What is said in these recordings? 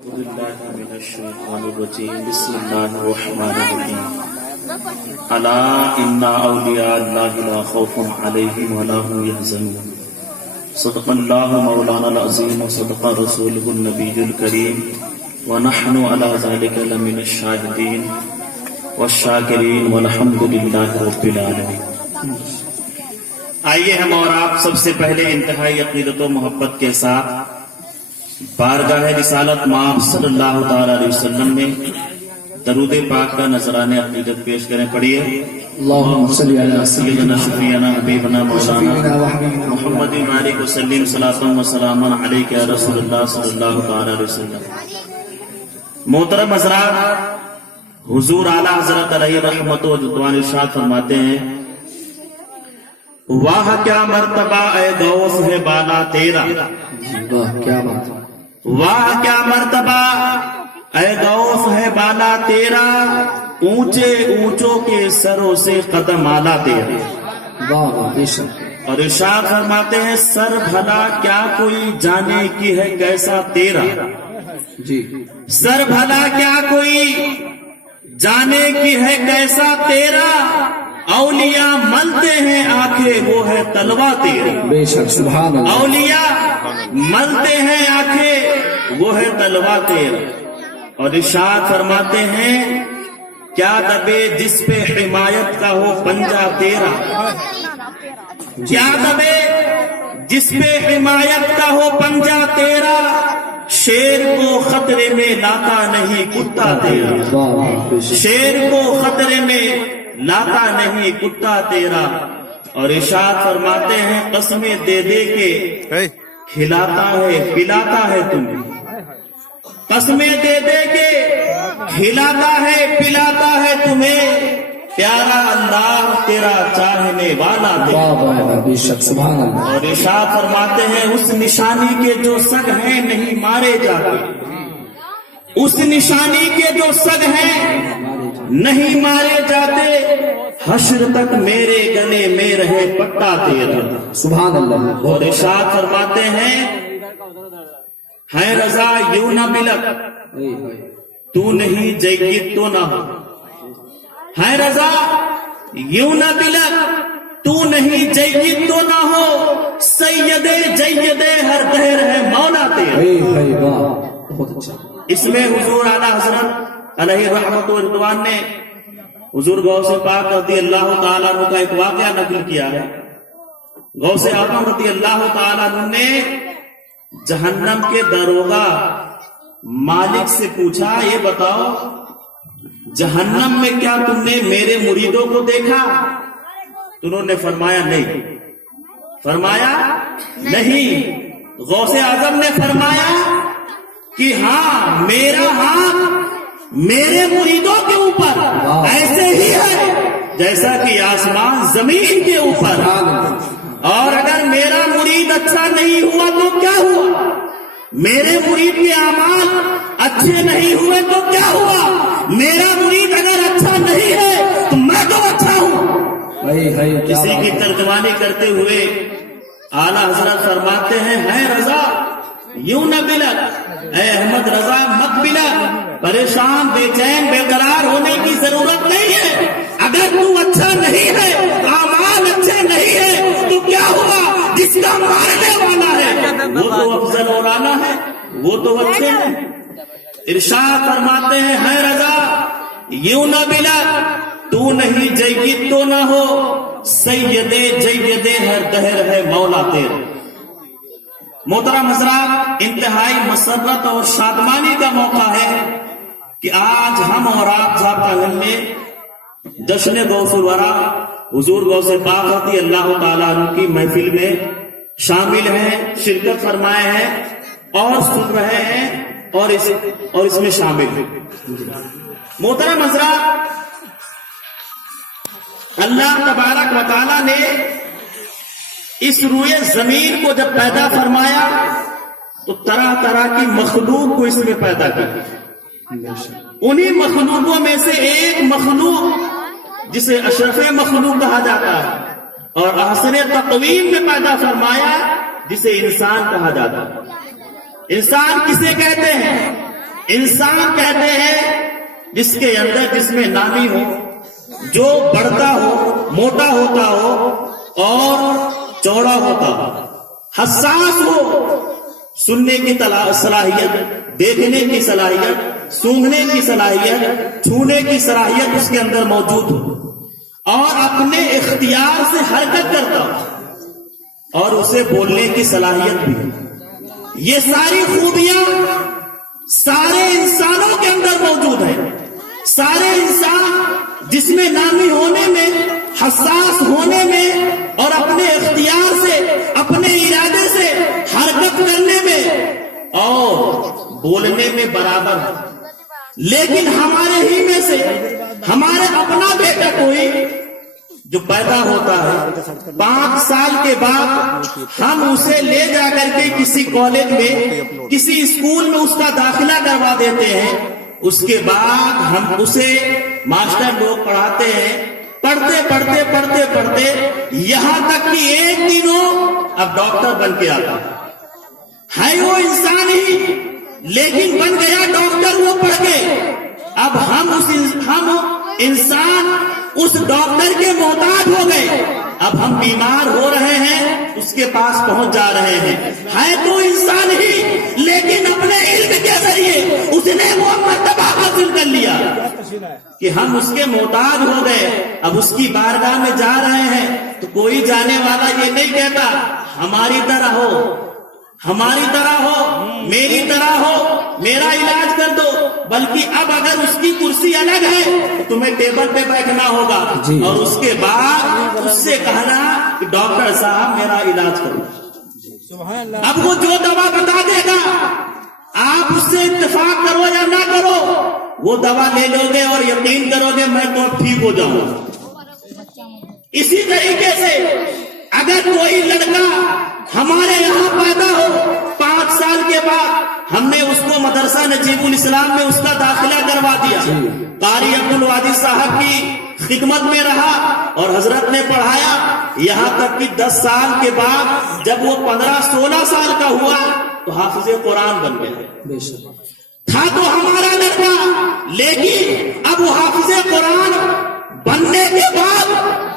من الشیطان الرجیم بسم اللہ الرحمن الرحیم الا ان اولیاء اللہ لا خوف علیہم ولا هم يحزنون صدق اللہ مولانا العظیم وصدق رسولہ النبی الکریم ونحن على ذلك لمن الشاہدین والشاکرین والحمد للہ رب العالمین۔ آئیے ہم اور آپ سب سے پہلے انتہائی عقیدت و محبت کے ساتھ بارگاہ رسالت مآب صلی اللہ تعالی علیہ وسلم میں درود پاک کا نذرانِ عقیدت پیش کریں۔ پڑھیے اللہم صلی علی سیدنا شفیعنا حبیبنا مولانا محمد مالک وسلم صلاۃ و سلام علیک یا رسول اللہ صلی اللہ تعالی علیہ وسلم۔ محترم حضرات، حضور اعلیٰ حضرت علیہ رحمت و رضوان ارشاد فرماتے ہیں، واہ کیا مرتبہ اے غوث ہے بالا تیرا، واہ کیا بات ہے، واہ کیا مرتبہ اے غوث ہے بالا تیرا، اونچے اونچوں کے سروں سے قدم آلا تیرا۔ واہ واہ بے شک۔ اور ارشاد فرماتے ہیں، سر بھلا کیا کوئی جانے کی ہے کیسا تیرا، جی سر بھلا کیا کوئی جانے کی ہے کیسا تیرا، اولیاء ملتے ہیں آنکھیں وہ ہے تلوا تیرا۔ بے شک سبحان اللہ۔ اولیاء ملتے ہیں آنکھیں وہ ہے تلوا تیرا۔ اور ارشاد فرماتے ہیں، کیا دبے جس پہ حمایت کا ہو پنجہ تیرا، کیا دبے جس پہ حمایت کا ہو پنجہ تیرا، شیر کو خطرے میں لاتا نہیں کتا تیرا، واہ واہ بے شک۔ شیر کو خطرے میں لاتا نہیں کتا تیرا۔ اور ارشاد فرماتے ہیں، قسمیں دے دے کے کھلاتا ہے پلاتا ہے تمہیں، قسمیں دے دے کے کھلاتا ہے پلاتا ہے تمہیں، پیارا اللہ تیرا چاہنے والا تیرا۔ واہ واہ واہ بے شک سبحان اللہ۔ اور ارشاد فرماتے ہیں، اس نشانی کے جو سگ ہیں نہیں مارے جاتے، اس نشانی کے جو سگ ہیں نہیں مارے جاتے، حشر تک میرے گلے میں رہے پٹا تیرا۔ سبحان اللہ۔ اور ارشاد فرماتے ہیں، ہے رضا یوں نہ بلک تو نہیں جیت تو نہ ہو، ہے رضا یوں نہ بلک تو نہیں جیت تو نہ ہو، سید جید ہر دہر ہے مولا تیرا۔ واہ بہت اچھا۔ اس میں حضور اعلیٰ حضرت علیہ رحمت و رضوان نے حضور غوث پاک رضی اللہ تعالیٰ عنہ کا ایک واقعہ نقل کیا ہے۔ غوث اعظم رضی اللہ تعالیٰ عنہ نے جہنم کے داروغہ مالک سے پوچھا، یہ بتاؤ جہنم میں کیا تم نے میرے مریدوں کو دیکھا؟ انہوں نے فرمایا نہیں، فرمایا نہیں۔ غوث اعظم نے فرمایا کہ ہاں، میرا ہاتھ میرے مریدوں کے اوپر ایسے ہی ہے جیسا کہ آسمان زمین کے اوپر، اور اگر میرا مرید اچھا نہیں ہوا تو کیا ہوا، میرے مرید کے اعمال اچھے نہیں ہوئے تو کیا ہوا، میرا مرید اگر اچھا نہیں ہے تو میں تو اچھا ہوں۔ کسی کی ترجمانی کرتے ہوئے اعلیٰ حضرت فرماتے ہیں، ہے رضا یوں نہ بلک، اے احمد رضا مت بلک، پریشان بے چین بے قرار ہونے کی ضرورت نہیں ہے، اگر تو اچھا نہیں ہے، اعمال اچھے نہیں ہے تو کیا ہوا، جس کا مارنے والا ہے وہ تو افضل اور اعلیٰ ہے، وہ تو اچھے ہیں۔ ارشاد فرماتے ہیں، ہے رضا یوں نہ بلک تو نہیں جید تو نہ ہو، سید جید ہر دہر ہے مولا تیرا۔ محترم حضرات، انتہائی مسرت اور شادمانی کا موقع ہے کہ آج ہم اور آپ ضابطہ گنج میں جشن غوث الورا حضور غوث پاک رضی اللہ تعالیٰ عنہ کی محفل میں شامل ہیں، شرکت فرمائے ہیں اور سن رہے ہیں اور اس میں شامل ہیں۔ محترم حضرات، اللہ تبارک و تعالیٰ نے اس روئے زمین کو جب پیدا فرمایا تو طرح طرح کی مخلوق کو اس میں پیدا کیا۔ انہی مخلوقوں میں سے ایک مخلوق جسے اشرف مخلوق کہا جاتا ہے اور احسن تقویم میں پیدا فرمایا جسے انسان کہا جاتا ہے۔ انسان کسے کہتے ہیں؟ انسان کہتے ہیں جس کے اندر جسم نامی ہو، جو بڑھتا ہو، موٹا ہوتا ہو اور چوڑا ہوتا ہو، حساس ہو، سننے کی صلاحیت، دیکھنے کی صلاحیت، سونگھنے کی صلاحیت، چھونے کی صلاحیت اس کے اندر موجود ہو اور اپنے اختیار سے حرکت کرتا ہو اور اسے بولنے کی صلاحیت بھی ہو، یہ ساری خوبیاں سارے انسانوں کے اندر موجود ہیں۔ سارے انسان جسم نامی ہونے میں، حساس ہونے میں اور اپنے اختیار سے، اپنے ارادے سے حرکت کرنے میں اور بولنے میں برابر ہے، لیکن ہمارے ہی میں سے ہمارے اپنا بیٹا کوئی جو پیدا ہوتا ہے 5 سال کے بعد ہم اسے لے جا کر کے کسی کالج میں، کسی اسکول میں اس کا داخلہ کروا دیتے ہیں، اس کے بعد ہم اسے ماسٹر لوگ پڑھاتے ہیں، پڑھتے پڑھتے پڑھتے پڑھتے یہاں تک کہ ایک دن اب ڈاکٹر بن کے آتا ہے وہ انسان ہی، لیکن بن گیا ڈاکٹر وہ پڑھ کے۔ اب ہم انسان اس ڈاکٹر کے محتاج ہو گئے، اب ہم بیمار ہو رہے ہیں، اس کے پاس پہنچ جا رہے ہیں، ہے تو انسان ہی لیکن اپنے علم کے ذریعے اس نے وہ مرتبہ حاصل کر لیا کہ ہم اس کے محتاج ہو گئے۔ اب اس کی بارگاہ میں جا رہے ہیں تو کوئی جانے والا یہ نہیں کہتا ہماری طرح ہو، ہماری طرح ہو، میری طرح ہو، میرا علاج کر دو، بلکہ اب اگر اس کی کرسی الگ ہے تو تمہیں ٹیبل پہ بیٹھنا ہوگا اور اس کے بعد اس سے کہنا کہ ڈاکٹر صاحب میرا علاج کرو۔ اب وہ جو دوا بتا دے گا آپ اس سے اتفاق کرو یا نہ کرو، وہ دوا لے لو گے اور یقین کرو گے میں تو اب ٹھیک ہو جاؤں گا۔ اسی طریقے سے اگر کوئی لڑکا ہمارے یہاں پیدا ہو، 5 سال کے بعد ہم نے اس کو مدرسہ نجیب الاسلام میں اس کا داخلہ کروا دیا، قاری عبد الوادی صاحب کی خدمت میں رہا اور حضرت نے پڑھایا، یہاں تک کہ 10 سال کے بعد جب وہ 15-16 سال کا ہوا تو حافظ قرآن بن گیا۔ تھا تو ہمارا لڑکا، لیکن اب وہ حافظ قرآن بننے کے بعد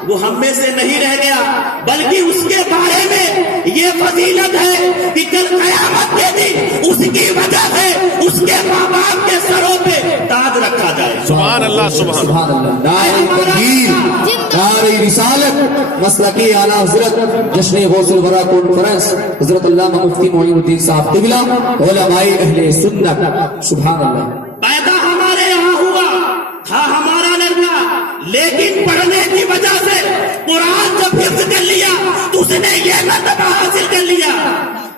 وہ ہم میں سے نہیں رہ گیا، بلکہ اس کے بارے میں یہ فضیلت ہے کہ کل قیامت کے دن اس کی وجہ سے اس کے ماں باپ کے سروں پہ تاج رکھا جائے۔ سبحان اللہ، سبحان اللہ۔ نعرہ تکبیر، نعرہ رسالت، مسلکی اعلیٰ حضرت جشن غوث الورا کانفرنس حضرت علامہ مفتی معین الدین صاحب قبلہ، علماء اہل سنت۔ سبحان اللہ۔ پیدا ہمارے یہاں ہوا، تھا ہمارا لڑکا، لیکن پڑھنے کی وجہ سے قرآن جب حفظ کر لیا تو اس نے یہ مرتبہ حاصل کر لیا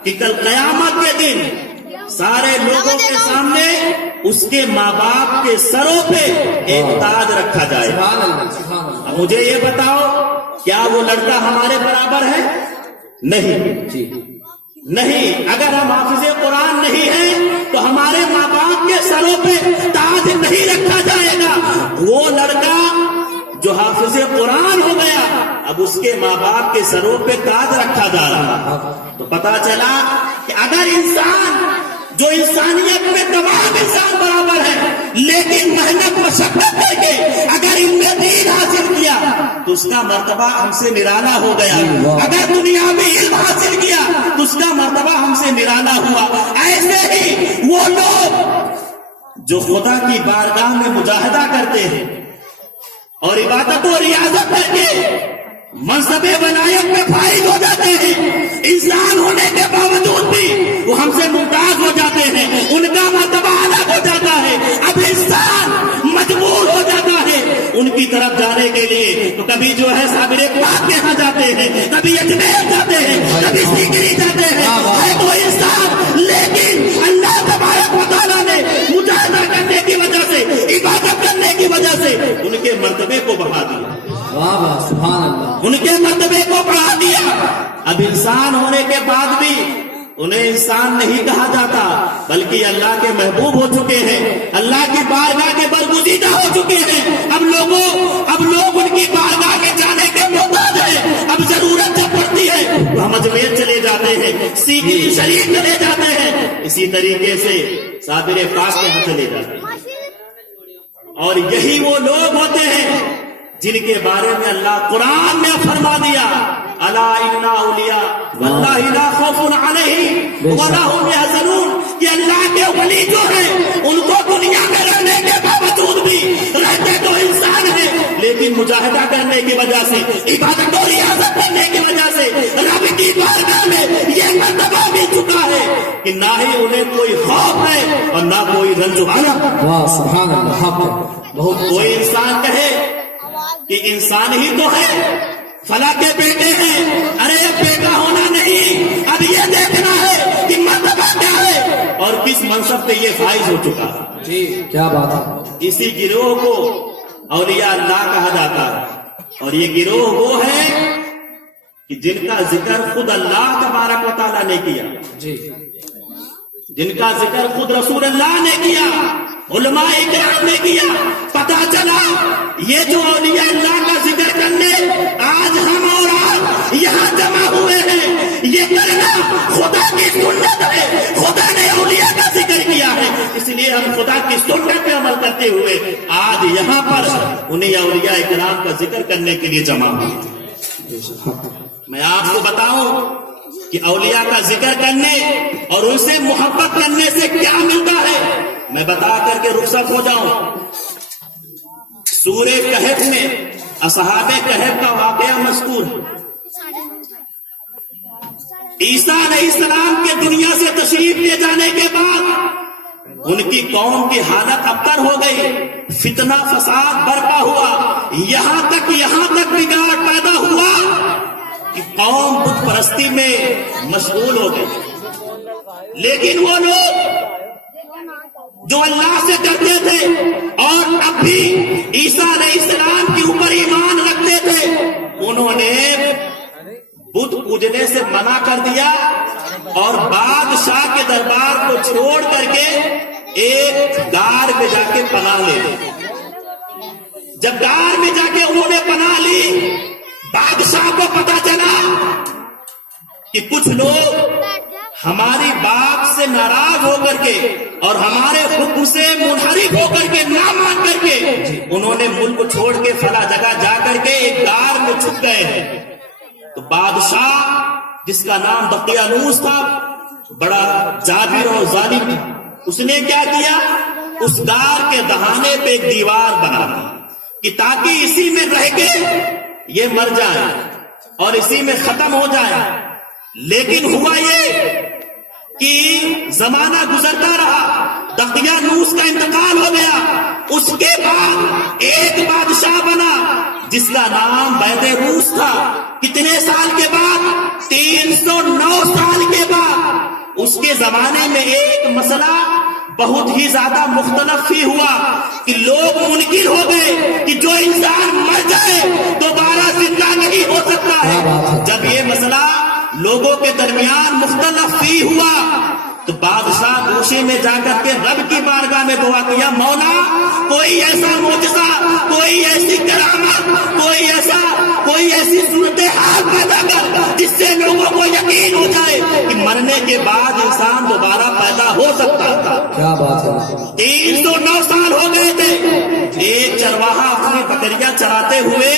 کہ کل قیامت کے دن سارے لوگوں کے سامنے اس کے ماں باپ کے سروں پہ ایک تاج رکھا جائے۔ سبحان اللہ، سبحان اللہ۔ اب مجھے یہ بتاؤ کیا وہ لڑکا ہمارے برابر ہے؟ نہیں جی نہیں۔ اگر ہم حافظ قرآن نہیں ہیں تو ہمارے ماں باپ کے سروں پہ تاج نہیں رکھا جائے گا۔ وہ لڑکا جو حافظ قرآن ہو گیا اب اس کے ماں باپ کے سروں پہ تاج رکھا جا رہا۔ تو پتا چلا کہ اگر انسان جو انسانیت میں تمام انسان برابر ہے لیکن محنت مشقت کر کے اگر ان میں دین حاصل کیا تو اس کا مرتبہ ہم سے نرالا ہو گیا، اگر دنیا میں علم حاصل کیا تو اس کا مرتبہ ہم سے نرالا ہوا۔ ایسے ہی وہ لوگ جو خدا کی بارگاہ میں مجاہدہ کرتے ہیں اور عبادت و ریاضت کر کے منصب ولایت میں فائز ہو جاتے ہیں، انسان ہونے کے باوجود بھی وہ ہم سے محتاج ہو جاتے ہیں، ان کا مرتبہ الگ ہو جاتا ہے۔ اب انسان مجبور ہو جاتا ہے ان کی طرف جانے کے لیے، تو کبھی جو ہے صابر پاک کے یہاں جاتے ہیں، کبھی اجمیر جاتے ہیں، کبھی سیکری جاتے ہیں، ہے تو انسان، لیکن اللہ تبارک و تعالیٰ نے مجاہدہ کرنے کی وجہ سے، عبادت کرنے کی وجہ سے ان کے مرتبے کو بڑھا دیا، واہ واہ، سبحان اللہ۔ ان کے مرتبے کو بڑھا دیا۔ اب انسان ہونے کے بعد بھی انہیں انسان نہیں کہا جاتا بلکہ اللہ کے محبوب ہو چکے ہیں، اللہ کی بارگاہ کے برگزیدہ ہو چکے ہیں۔ اب لوگ ان کی بارگاہ کے جانے کے محتاج ہیں۔ اب ضرورت جب پڑتی ہے تو ہم اجمیر چلے جاتے ہیں، سیکری شریف چلے جاتے ہیں، اسی طریقے سے صابر پاک کے ہاں چلے جاتے ہیں. اور یہی وہ لوگ ہوتے ہیں جن کے بارے میں اللہ قرآن میں فرما دیا الا ان اولیاء واللہ لا خوف علیہم ولا هم يحزنون کہ اللہ کے ولی جو ہیں ان کو دنیا میں رہنے کے باوجود بھی رہتے تو انسان ہیں لیکن مجاہدہ کرنے کی وجہ سے عبادت و ریاضت کرنے کی وجہ سے رب کی بارگاہ میں یہ مرتبہ بھی چکا ہے کہ نہ ہی انہیں کوئی خوف ہے اور نہ کوئی رنج والا. واہ سبحان اللہ. بہت کوئی انسان کہے کہ انسان ہی تو ہے فلاں کے بیٹے ہیں, ارے بیٹا ہونا نہیں, اب یہ دیکھنا ہے کہ مرتبہ کیا ہے اور کس منصب پہ یہ فائز ہو چکا ہے. جی کیا بات ہے. اسی گروہ کو اولیاء اللہ کہا جاتا ہے اور یہ گروہ وہ ہے کہ جن کا ذکر خود اللہ تبارک و تعالیٰ نے کیا, جی جن کا ذکر خود رسول اللہ نے کیا, علماء اکرام نے کیا. پتا چلا یہ جو اولیاء اللہ کا ذکر کرنے آج ہم اور آپ یہاں جمع ہوئے ہیں یہ کرنا خدا کی سنت ہے. خدا نے اولیاء کا ذکر کیا ہے اس لیے ہم خدا کی سنت پہ عمل کرتے ہوئے آج یہاں پر انہیں اولیاء اکرام کا ذکر کرنے کے لیے جمع ہوئے. میں آپ کو بتاؤں کہ اولیاء کا ذکر کرنے اور ان سے محبت کرنے سے کیا ملتا ہے, میں بتا کر کے رخصت ہو جاؤں. سورہ کہف میں اصحاب کہف کا واقعہ مذکور ہے. عیسیٰ علیہ السلام کے دنیا سے تشریف لے جانے کے بعد ان کی قوم کی حالت ابتر ہو گئی, فتنہ فساد برپا ہوا, یہاں تک بگاڑ پیدا ہوا کہ قوم بت پرستی میں مشغول ہو گئی. لیکن وہ لوگ جو اللہ سے ڈرتے تھے اور اب بھی عیسیٰ علیہ السلام کے اوپر ایمان رکھتے تھے, انہوں نے بت پوجنے سے منع کر دیا اور بادشاہ کے دربار کو چھوڑ کر کے ایک غار میں جا کے پناہ لے لی. جب غار میں جا کے انہوں نے پناہ لی, بادشاہ کو پتا چلا کہ کچھ لوگ ہماری بات سے ناراض ہو کر کے اور ہمارے حکم سے منحرف ہو کر کے نہ مان کر کے انہوں نے ملک چھوڑ کے فلاں جگہ جا کر کے ایک غار میں چھپ گئے ہیں. تو بادشاہ جس کا نام دقیانوس تھا, بڑا جابر اور ظالم تھا, اس نے کیا کیا, اس غار کے دہانے پہ ایک دیوار بنا دی کہ تاکہ اسی میں رہ کے یہ مر جائے اور اسی میں ختم ہو جائے. لیکن ہوا یہ کہ زمانہ گزرتا رہا, دقیانوس کا انتقال ہو گیا. اس کے بعد ایک بادشاہ بنا جس کا نام بیدروس تھا. کتنے سال کے بعد, 309 سال کے بعد اس کے زمانے میں ایک مسئلہ بہت ہی زیادہ مختلف ہی ہوا کہ لوگ منکر ہو گئے کہ جو انسان مر جائے دوبارہ زندہ نہیں ہو سکتا ہے. جب یہ مسئلہ لوگوں کے درمیان مختلف ہی ہوا تو بادشاہ گوشے میں جا کر کے رب کی بارگاہ میں دعا کیا, مولا کوئی ایسا معجزہ, کوئی ایسی کرامت, کوئی ایسی صورتحال پیدا کر جس سے لوگوں کو یقین ہو جائے کہ مرنے کے بعد انسان دوبارہ پیدا ہو سکتا تھا. کیا بات ہے. 309 سال ہو گئے تھے. ایک چرواہا اپنی بکریاں چراتے ہوئے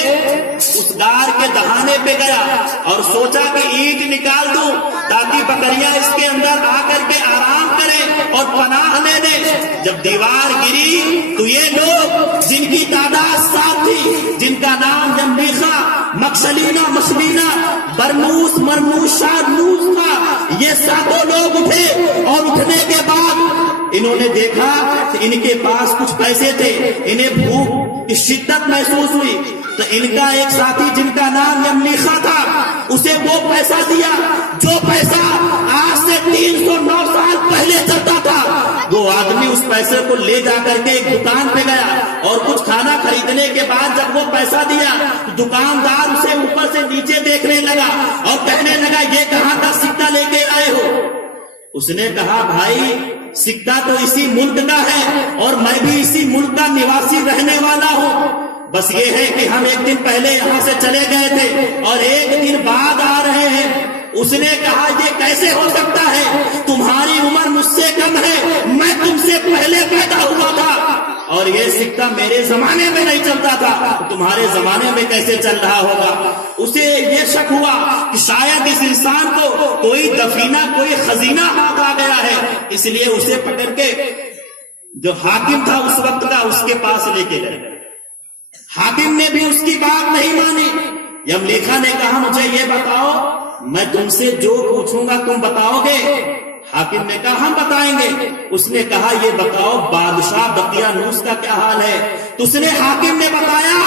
اس غار کے دہانے پہ گیا اور سوچا کہ اینٹ نکال دوں تاکہ بکریاں اس کے اندر آ کر کے آرام کریں اور پناہ لے دیں. جب دیوار گری تو یہ لوگ جن کی تعداد 7 تھی, جن کا نام جمبیخا, مکسلینا, مسلینا, برنوس, مرنوس, شارنوس تھا, یہ 7 لوگ اٹھے اور اٹھنے کے بعد انہوں نے دیکھا کہ ان کے پاس کچھ پیسے تھے. انہیں بھوک کی شدت محسوس ہوئی تو ان کا ایک ساتھی جن کا نام یملیخا تھا اسے وہ پیسہ دیا جو پیسہ آج سے 309 سال پہلے چلتا تھا. وہ آدمی اس پیسے کو لے جا کر کے ایک دکان پہ گیا اور کچھ کھانا خریدنے کے بعد جب وہ پیسہ دیا دکاندار اسے اوپر سے نیچے دیکھنے لگا اور کہنے لگا یہ کہاں کا سکہ لے کے آئے ہو. اس نے کہا بھائی سکہ تو اسی ملک کا ہے اور میں بھی اسی ملک کا نواسی رہنے والا ہوں, بس یہ ہے کہ ہم ایک دن پہلے یہاں سے چلے گئے تھے اور ایک دن بعد آ رہے ہیں. اس نے کہا یہ کیسے ہو سکتا ہے، تمہاری عمر مجھ سے کم ہے، میں تم سے پہلے پیدا ہوا تھا اور یہ سکہ میرے زمانے میں نہیں چلتا تھا، تمہارے زمانے میں کیسے چل رہا ہوگا۔ اسے یہ شک ہوا کہ شاید اس انسان کو کوئی دفینہ، کوئی خزینہ ہاتھ آ گیا ہے، اس لیے اسے پکڑ کے جو حاکم تھا اس وقت کا اس کے پاس لے کے گئے۔ حاکم نے بھی اس کی بات نہیں مانی۔ یملیکھا نے کہا مجھے یہ بتاؤ، میں تم سے جو پوچھوں گا تم بتاؤ گے؟ حاکم نے کہا ہم بتائیں گے۔ اس نے کہا یہ بتاؤ بادشاہ دقیانوس کا کیا حال ہے؟ تو اس نے حاکم نے بتایا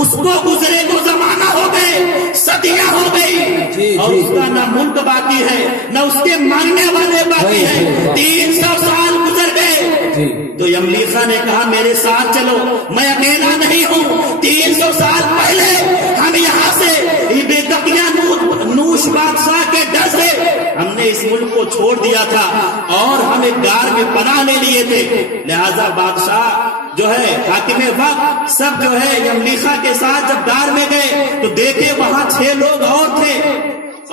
اس کو گزرے کو زمانہ ہو گئے، صدیاں ہو گئی اور اس کا نہ ملک باقی ہے نہ اس کے ماننے والے باقی ہیں، 300 سال گزر گئے۔ تو یملیکھا نے کہا میرے ساتھ چلو، میں اکیلا نہیں ہوں، 300 سال پہلے ہم یہاں سے دقیانوس بادشاہ کے ڈر سے ہم نے اس ملک کو چھوڑ دیا تھا اور ہم ایک غار میں پناہ لے لیے تھے، لہذا بادشاہ جو ہے حاکم وقت سب جو ہے یملیکھا کے ساتھ جب غار میں گئے تو دیکھے وہاں 6 لوگ اور تھے،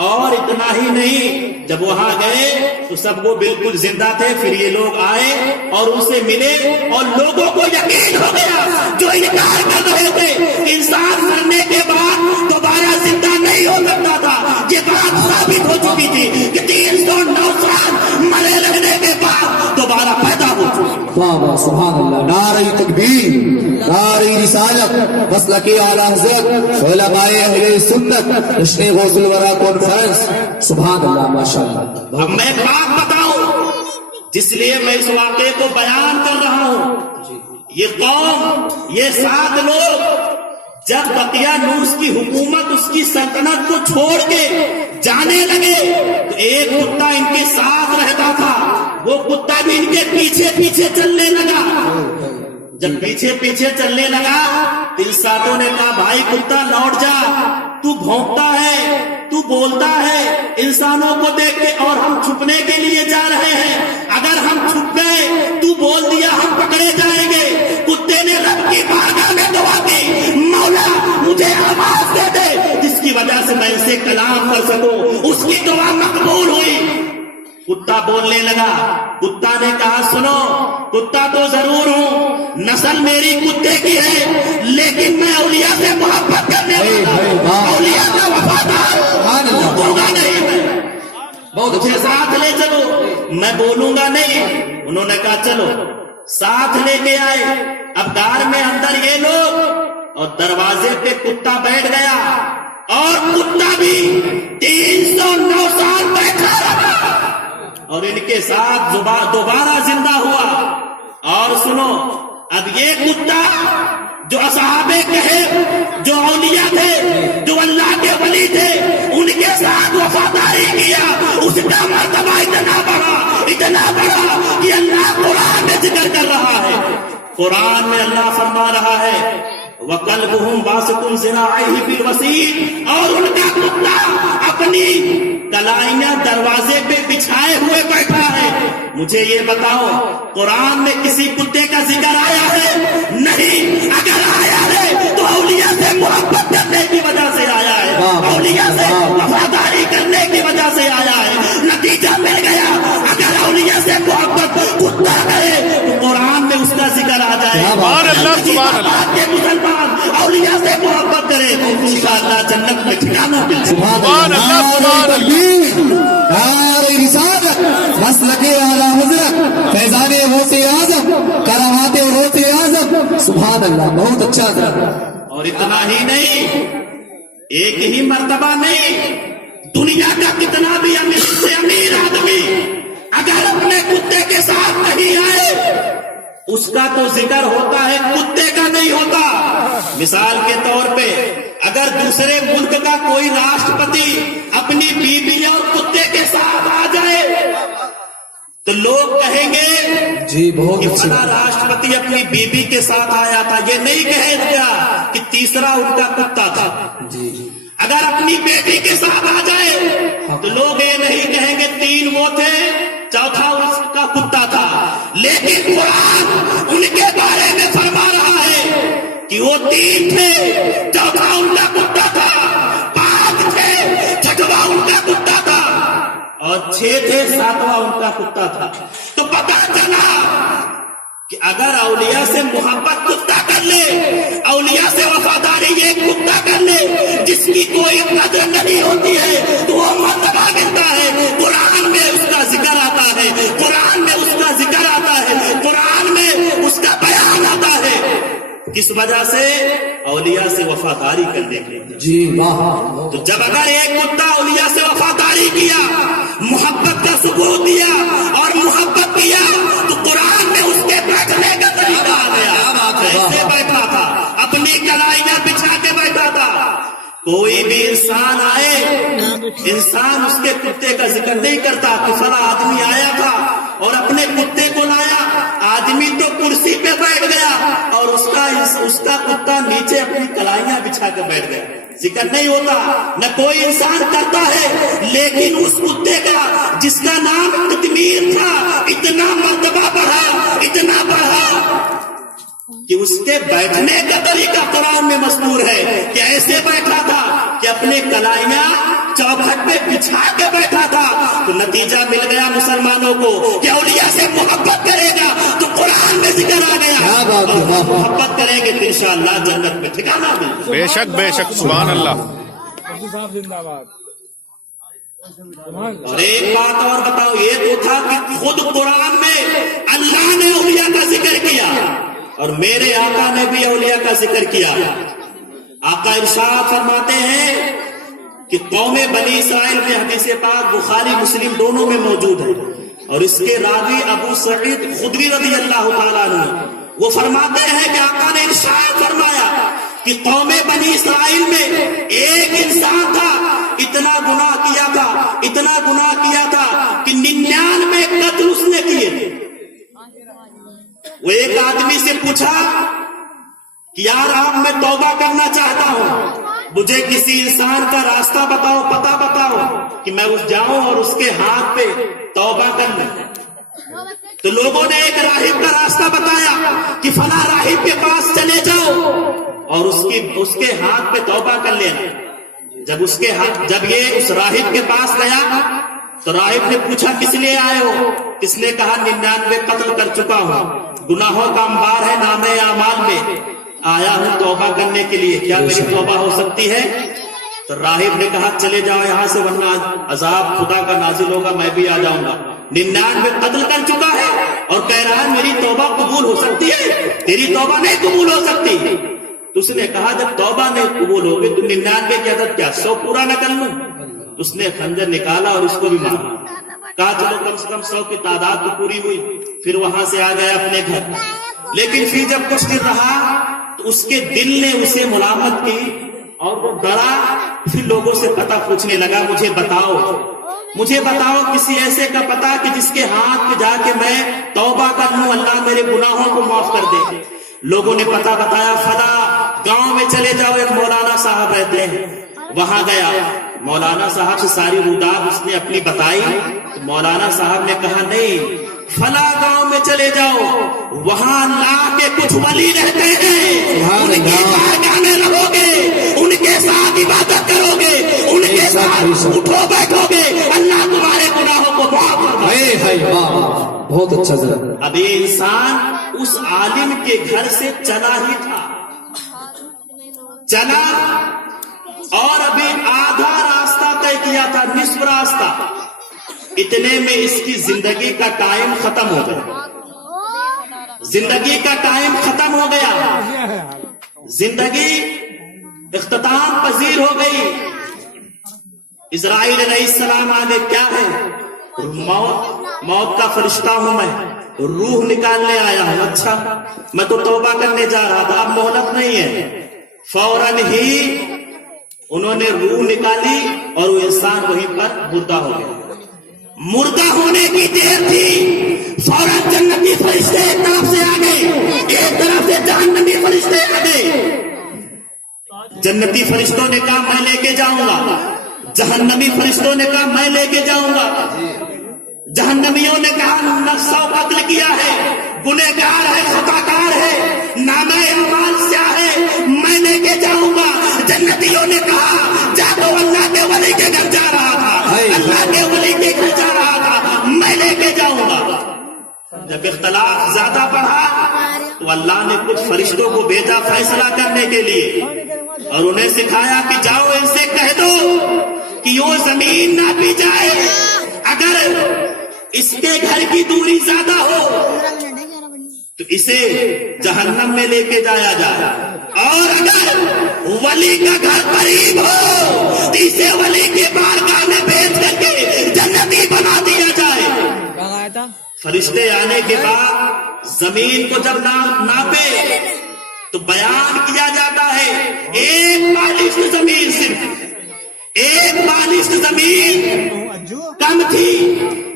اور اتنا ہی نہیں جب وہاں گئے تو سب وہ بالکل زندہ تھے۔ پھر یہ لوگ آئے اور ان سے ملے اور لوگوں کو یقین ہو گیا جو انکار کر رہے تھے انسان مرنے کے بعد دوبارہ زندہ نہیں ہو سکتا تھا، یہ بات ثابت ہو چکی تھی کہ 309 سال مرے رہنے کے بعد دوبارہ پیدا ہو چکی۔ واہ واہ سبحان اللہ، نعرہ تکبیر، نعرہ رسالت، مسلک اعلی حضرت علماء اہل سنت، جشن غوث الورا کانفرنس، سبحان اللہ ماشاءاللہ۔ اب میں بات بتاؤں جس لیے میں اس واقعے کو بیان کر رہا ہوں، یہ قوم، یہ 7 لوگ جب دقیانوس کی حکومت، اس کی سلطنت کو چھوڑ کے جانے لگے تو ایک کتا ان کے ساتھ رہتا تھا، وہ کتا بھی ان کے پیچھے پیچھے چلنے لگا۔ جب پیچھے پیچھے چلنے لگا تو ان 7 نے کہا بھائی کتا لوٹ جا، تو بھونکتا ہے، تو بولتا ہے انسانوں کو دیکھ کے اور ہم چھپنے کے لیے جا رہے ہیں، اگر ہم چھپ گئے تو بول دیا ہم پکڑے جائیں گے۔ کتے نے رب کی بارگاہ میں دعا کی مولا مجھے آواز دے دے جس کی وجہ سے میں اسے کلام کر سکوں، اس کی دعا مقبول ہوئی۔ کتا بولنے لگا، کتا نے کہا سنو کتا تو ضرور ہوں، نسل میری کتے کی ہے لیکن میں اولیاء سے محبت کرنے والا، اولیاء کا وفادار ہوگا نہیں، مجھے ساتھ لے چلو، میں بولوں گا نہیں۔ انہوں نے کہا چلو، ساتھ لے کے آئے۔ اب غار میں اندر یہ لوگ اور دروازے پہ کتا بیٹھ گیا اور کتا بھی 309 سال بیٹھا رہا اور ان کے ساتھ دوبارہ زندہ ہوا۔ اور سنو اب یہ کتا جو اصحاب کہف، جو اولیاء تھے، جو اللہ کے ولی تھے، ان کے ساتھ وفاداری کیا، اس کا مرتبہ اتنا بڑا کہ اللہ قرآن میں ذکر کر رہا ہے۔ قرآن میں اللہ فرما رہا ہے وَقَلْبُهُمْ بَاسِطٌ ذِرَاعَيْهِ بِالْوَسِيلِ، اور ان کا کتا اپنی کلائیاں دروازے پہ بچھائے ہوئے بیٹھا ہے۔ مجھے یہ بتاؤ قرآن میں کسی کتے کا ذکر آیا ہے؟ نہیں، اگر آیا ہے تو اولیاء سے محبت کرنے کی وجہ سے آیا ہے، اولیاء سے وفاداری کرنے کی وجہ سے آیا ہے، نتیجہ مل گیا۔ اگر اولیاء سے محبت کتا کرے تو قرآن میں اس کا ذکر آ جائے۔ کے مسلمان اولیاء سے محبت کرے انشاءاللہ جنت میں ٹھکانہ مل جائے۔ سبحان اللہ، نعرہ رسالت، مسلک اعلی حضرت فیضان غوث اعظم، کرامات غوث اعظم، سبحان اللہ، بہت اچھا تھا۔ اور اتنا ہی نہیں، ایک ہی مرتبہ نہیں، دنیا کا کتنا بھی امیر سے امیر آدمی اگر اپنے کتے کے ساتھ نہیں آئے اس کا تو ذکر ہوتا ہے، کتے کا نہیں ہوتا۔ مثال کے طور پہ اگر دوسرے ملک کا کوئی راشٹرپتی اپنی بیوی اور کتے کے ساتھ آ جائے تو لوگ کہیں گے جی بہت کہ اچھا، فلاں راشٹرپتی اپنی بیوی کے ساتھ آیا تھا، یہ نہیں کہے گا کہ تیسرا ان کا کتا تھا۔ اگر اپنی بیٹی کے ساتھ آ جائے تو لوگ یہ نہیں کہیں گے 3 وہ تھے، چوتھا اس کا کتا تھا۔ لیکن قرآن ان کے بارے میں فرما رہا ہے کہ وہ 3 تھے، چوتھا ان کا کتا تھا، 5 تھے، چھٹواں ان کا کتا تھا۔ اور 6 تھے، 7واں ان کا کتا تھا. تو پتا چلا کہ اگر اولیاء سے محبت کتا کر لے، اولیاء سے وفاداری یہ کتا کر لے جس کی کوئی قدر نہیں ہوتی ہے، تو وہ مرتبہ ملتا ہے. قرآن میں اس کا ذکر آتا ہے، قرآن میں اس کا ذکر آتا ہے، قرآن میں اس کا بیان آتا ہے. کس وجہ سے؟ اولیاء سے وفاداری کرنے کے لیے. جی واہ. تو جب اگر ایک کتا اولیاء سے وفاداری کیا، محبت کا ثبوت دیا اور محبت کیا، تو قرآن میں اس کے بیٹھنے کا طریقہ آ گیا. ایسے بیٹھا تھا، اپنی کلائیاں بچھا کے بیٹھا تھا. کوئی بھی انسان آئے، انسان اس کے کتے کا ذکر نہیں کرتا کہ فلاں آدمی آیا تھا اور اپنے کتے کو لایا. آدمی تو کرسی پہ بیٹھ گیا اور اس کا کتا نیچے اپنی کلائیاں بچھا کے بیٹھ گیا. ذکر نہیں ہوتا، نہ کوئی انسان کرتا ہے. لیکن اس کتے کا جس کا نام قطمیر تھا، اتنا مرتبہ بڑھا، اتنا بڑھا کہ اس کے بیٹھنے کا طریقہ قرآن میں مذکور ہے کہ ایسے بیٹھا تھا کہ اپنے کلائیاں چوکھٹ پہ بچھا کے بیٹھا تھا. تو نتیجہ مل گیا مسلمانوں کو کہ اولیاء سے محبت کرے گا تو قرآن میں ذکر آ گیا، اور محبت کریں گے تو انشاءاللہ جنت میں ٹھکانہ ملے گا. بے شک بے شک، سبحان اللہ. اور ایک بات اور بتاؤ، یہ تو تھا کہ خود قرآن میں اللہ نے اولیاء کا ذکر کیا اور میرے آقا نے بھی اولیاء کا ذکر کیا. آقا ارشاد فرماتے ہیں کہ قوم بنی اسرائیل میں حدیث پاک بخاری مسلم دونوں میں موجود ہے، اور اس کے راوی ابو سعید خدری رضی اللہ تعالیٰ عنہ وہ فرماتے ہیں کہ آقا نے ارشاد فرمایا کہ قوم بنی اسرائیل میں ایک انسان تھا، اتنا گناہ کیا تھا، اتنا گناہ کیا تھا کہ 99 قتل اس نے کیے تھے. وہ ایک آدمی سے پوچھا کہ یار آپ میں توبہ کرنا چاہتا ہوں، مجھے کسی انسان کا راستہ بتاؤ، پتہ بتاؤ کہ میں اس جاؤں اور اس کے ہاتھ پہ توبہ کر لوں. تو لوگوں نے ایک راہب کا راستہ بتایا کہ فلاں راہب کے پاس چلے جاؤ اور اس کے ہاتھ پہ توبہ کر لینا. جب یہ اس راہب کے پاس گیا تو راہب نے پوچھا کس لیے آئے ہو؟ اس نے کہا 99 قتل کر چکا ہوں، گناہوں کا انبار ہے نامے اعمال میں، آیا ہوں توبہ کرنے کے لیے، کیا میری توبہ ہو سکتی ہے؟ تو راہب نے کہا چلے جاؤ یہاں سے ورنہ عذاب خدا کا نازل ہوگا، میں بھی آ جاؤں گا. 99 قتل کر چکا ہے اور کہہ رہا ہے میری توبہ قبول ہو سکتی ہے؟ تیری توبہ نہیں قبول ہو سکتی. تو اس نے کہا جب توبہ نہیں قبول ہوگی تو 99 کی عدد کیا 100 پورا نہ کر لوں؟ اس نے خنجر نکالا اور اس کو بھی مارا. کہا چلو کم سے کم 100 کی تعداد تو پوری ہوئی. پھر وہاں سے آ گیا اپنے گھر. لیکن پھر جب کچھ دن رہا تو اس کے دل نے اسے ملامت کی اور وہ ڈرا. پھر لوگوں سے پتہ پوچھنے لگا، مجھے بتاؤ کسی ایسے کا پتہ کہ جس کے ہاتھ پہ جا کے میں توبہ کر لوں، اللہ میرے گناہوں کو معاف کر دے. لوگوں نے پتہ بتایا، فلاں گاؤں میں چلے جاؤ، ایک مولانا صاحب رہتے ہیں. وہاں گیا، مولانا صاحب سے ساری رودات اس نے اپنی بتائی. تو مولانا صاحب نے کہا نہیں، فلاں گاؤں میں چلے جاؤ، وہاں اللہ کے کچھ ولی رہتے ہیں، ان کے بارگاہ میں رہو گے، ان کے ساتھ عبادت کرو گے، ان کے ساتھ اٹھو بیٹھو گے، اللہ تمہارے گناہوں کو معاف کرے گا. بہت اچھا ذرا. اب یہ انسان اس عالم کے گھر سے چلا ہی تھا، چلا اور ابھی آدھا راستہ طے کیا تھا، نصف راستہ. اتنے میں اس کی زندگی کا ٹائم ختم ہو گیا. زندگی کا ٹائم ختم ہو گیا، زندگی اختتام پذیر ہو گئی. اسرائیل علیہ السلام آگے کیا ہے؟ موت کا فرشتہ ہوں میں، روح نکالنے آیا ہوں. اچھا میں تو توبہ کرنے جا رہا تھا، اب مہلت نہیں ہے. فوراً ہی انہوں نے روح نکالی اور وہ انسان وہیں پر مردہ ہو گیا. مردہ ہونے کی دیر تھی، فوراً جنتی فرشتے ایک طرف سے آ گئے، ایک طرف سے جہنمی فرشتے آ گئے. جنتی فرشتوں نے کہا میں لے کے جاؤں گا، جہنمی فرشتوں نے کہا میں لے کے جاؤں گا. جہنمیوں نے کہا نفس و قتل کیا ہے، گنہگار ہے، خطاکار ہے، نامہ اعمال سیاہ ہے، میں لے کے جاؤں گا. جنتیوں نے کہا جا تو اللہ کے ولی کے گھر جا رہا تھا، اللہ کے ولی کے گھر جا جب اختلاف زیادہ بڑھا تو اللہ نے کچھ فرشتوں کو بھیجا فیصلہ کرنے کے لیے، اور انہیں سکھایا کہ جاؤ ان سے کہہ دو کہ یہ زمین نہ پی جائے، اگر اس کے گھر کی دوری زیادہ ہو تو اسے جہنم میں لے کے جایا جائے، اور اگر ولی کا گھر قریب ہو تو اسے ولی کے بارگاہ میں بھیج کر کے جنتی بنا دیا جائے۔ فرشتے آنے کے بعد زمین کو جب ناپے تو بیان کیا جاتا ہے ایک بالشت زمین، صرف ایک بالشت زمین کم تھی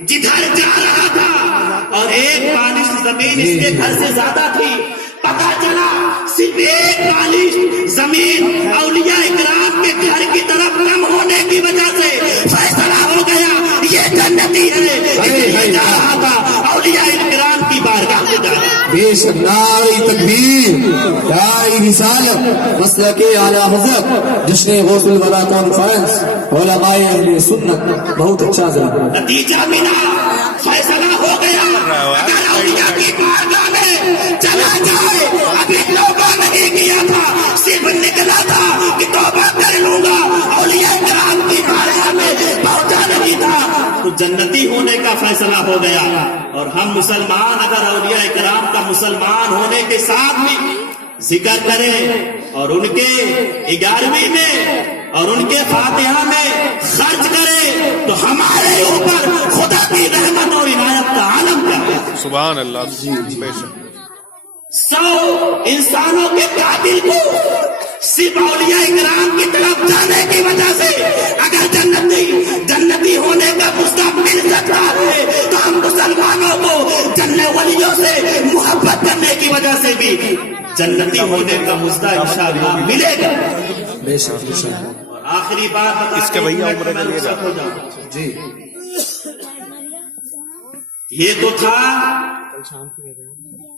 جدھر جا رہا تھا، اور ایک بالشت زمین اس کے گھر سے زیادہ تھی۔ پتا چلا صرف ایک بالشت زمین اولیاء اکرام کے گھر کی طرف کم ہونے کی وجہ سے فیصلہ ہو گیا یہ جنتی ہے، یہ جا رہا تھا اولیاء اکرام کی بارگاہ میں جانا۔ بے شک نعرہ تکبیر، نعرہ رسالت، مسلک اعلی حضرت جشن غوث الورا کانفرنس، علماء اہل سنت، بہت اچھا ذرا نتیجہ ملا، فیصلہ ہو گیا اگر اولیاء کی بارگاہ میں چلا جائے، ابھی توبہ نہیں کیا تھا، صرف نکلا تھا کہ توبہ کر لوں گا، اولیاء کرام کی بارگاہ میں پہنچا نہیں تھا، تو جنتی ہونے کا فیصلہ ہو گیا۔ اور ہم مسلمان اگر اولیاء کرام کا مسلمان ہونے کے ساتھ بھی ذکر کریں اور ان کے 11ویں میں اور ان کے فاتحہ میں خرچ کریں تو ہمارے اوپر خدا کی رحمت اور عنایت کا عالم کیا ہے۔ سبحان اللہ، بے شک 100 انسانوں کے قاتل کو صرف اولیاء کرام کی طرف جانے کی وجہ سے اگر جنتی ہونے کا مستحق مل سکتا ہے تو ہم مسلمانوں کو جنت ولیوں سے محبت کرنے کی وجہ سے بھی جنتی ہونے کا مستحق انشاءاللہ ملے گا۔ بے شک اور آخری بات بتا اس کے بھیا عمرہ میں کے لیے رخصت ہو جاؤں۔ جی یہ تو تھا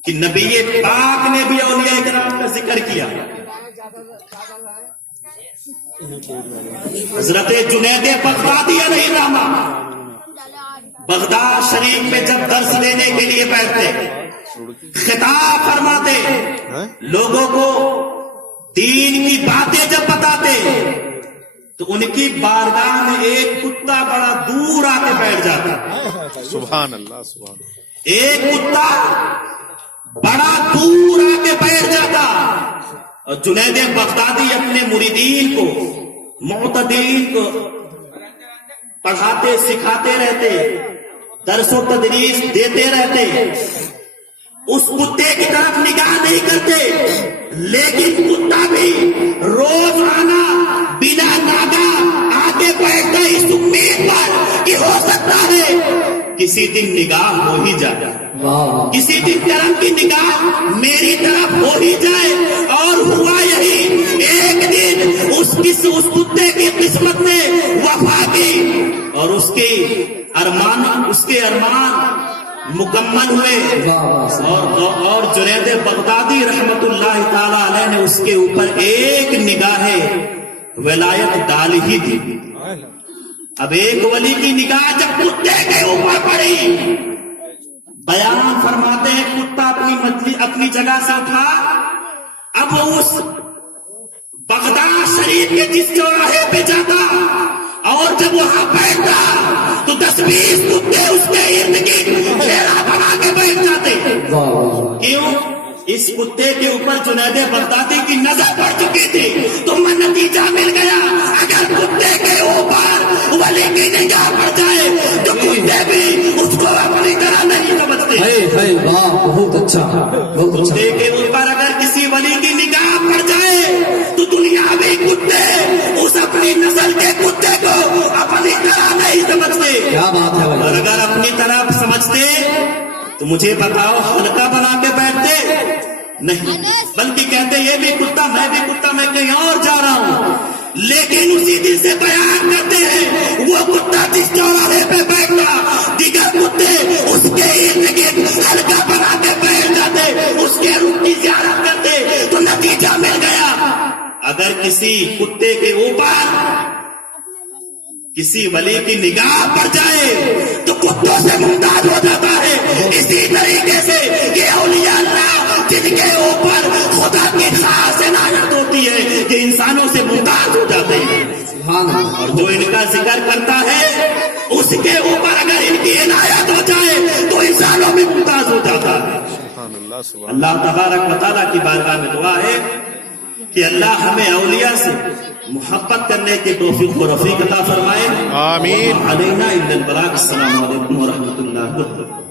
کہ نبی پاک نے بھی اولیاء کرام کا ذکر کیا۔ حضرت جنید بغدادی علیہ الرحمہ بغداد شریف میں جب درس دینے کے لیے بیٹھتے، خطاب فرماتے، لوگوں کو دین کی باتیں جب بتاتے تو ان کی بارگاہ میں ایک کتا بڑا دور آ کے بیٹھ جاتا۔ سبحان اللہ، سبحان اللہ، ایک کتا بڑا دور آ کے بیٹھ جاتا، اور جنید بغدادی اپنے مریدین کو معتدین کو پڑھاتے سکھاتے رہتے، درس و تدریس دیتے رہتے، اس کتے کی طرف نگاہ نہیں کرتے، لیکن کتا بھی روزانہ بنا ناگا آگے بیٹھتا اس امید پر کہ ہو سکتا ہے کسی دن نگاہ ہو ہی جائے، کسی دن کرم کی نگاہ میری طرف ہو ہی جائے۔ اور ہوا یہی، ایک دن اس کتے کی قسمت نے وفا کی اور اس کے ارمان مکمل ہوئے، اور جنید بغدادی رحمت اللہ تعالی علیہ نے اس کے اوپر ایک نگاہ ولایت ڈالی ہی تھی۔ اب ایک ولی کی نگاہ جب کتے کے اوپر پڑی، بیان فرماتے ہیں کتا اپنی جگہ سے اٹھا، اب اس بغداد شریف کے جس چوراہے پہ جاتا اور جب وہاں بیٹھتا تو 10-20 کتے اس کے ارد گرد گھیرا بنا کے بیٹھ جاتے۔ کیوں؟ اس کتے کے اوپر جنید بغدادی کی نظر پڑ چکی تھی، تو نتیجہ مل گیا اگر کتے کے اوپر ولی کی نگاہ پڑ جائے تو کتے بھی اس کو اپنی طرح نہیں سمجھتے۔ بہت اچھا، کتے کے اوپر اگر کسی ولی کی نگاہ پڑ جائے تو دنیاوی کتے اس اپنی نسل کے کتے کو اپنی طرح نہیں سمجھتے۔ کیا بات ہے، اور اگر اپنی طرف سمجھتے تو مجھے بتاؤ حلقہ بنا کے بیٹھتے نہیں، بلکہ کہتے یہ بھی کتا میں کہیں اور جا رہا ہوں۔ لیکن اسی دن سے بیان کرتے ہیں وہ کتا جس چوراہے پہ بیٹھتا دیگر کتے اس کے ارد گرد حلقہ بنا کے بیٹھ جاتے، اس کے روح کی زیارت کرتے۔ تو نتیجہ مل گیا اگر کسی کتے کے اوپر کسی ولی کی نگاہ پڑ جائے تو کتوں سے محتاج ہو جاتا ہے. اسی طریقے سے یہ اولیاء اللہ جن کے اوپر خدا کی خاص عنایت ہوتی ہے کہ انسانوں سے محتاج ہو جاتے ہیں. اور جو ان کا ذکر کرتا ہے اس کے اوپر اگر ان کی عنایت ہو جائے تو انسانوں میں محتاج ہو جاتا ہے. سبحان اللہ سبحان اللہ تبارک و تعالیٰ کی بارگاہ میں دعا ہے کہ اللہ ہمیں اولیاء سے محبت کرنے کی توفیق و رفیق عطا فرمائے. آمین. علینا الا البلاغ. السلام علیکم ورحمۃ اللہ وبرکاتہ.